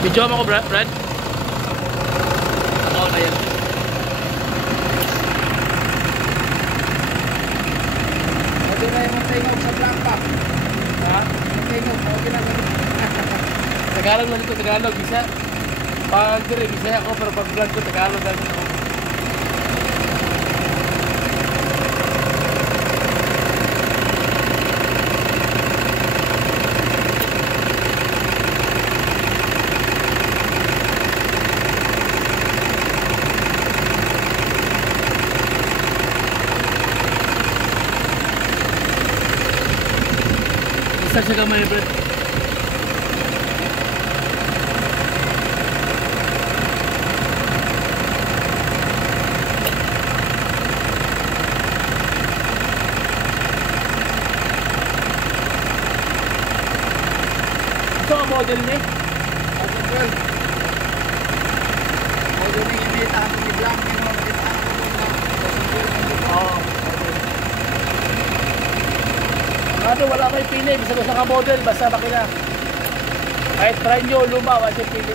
Video mo ko, Brad? Oo na yan. Pwede na yung tingog sa plangka. Ha? Tingog, okay na. Tagalog lang ito, Tagalog. Bisa. Pag dire, Bisaya ako, pero pag vlog ko, Tagalog lang ito. Isa siya kamay, Brad. Ito ang model ni? Pwede na yung dita ang biglang kinumalitaan ko na. Oo. Ano, wala may pili. Bisa ko sa ka-model. Basta makina. Kahit brand new, luma, wala siya pili.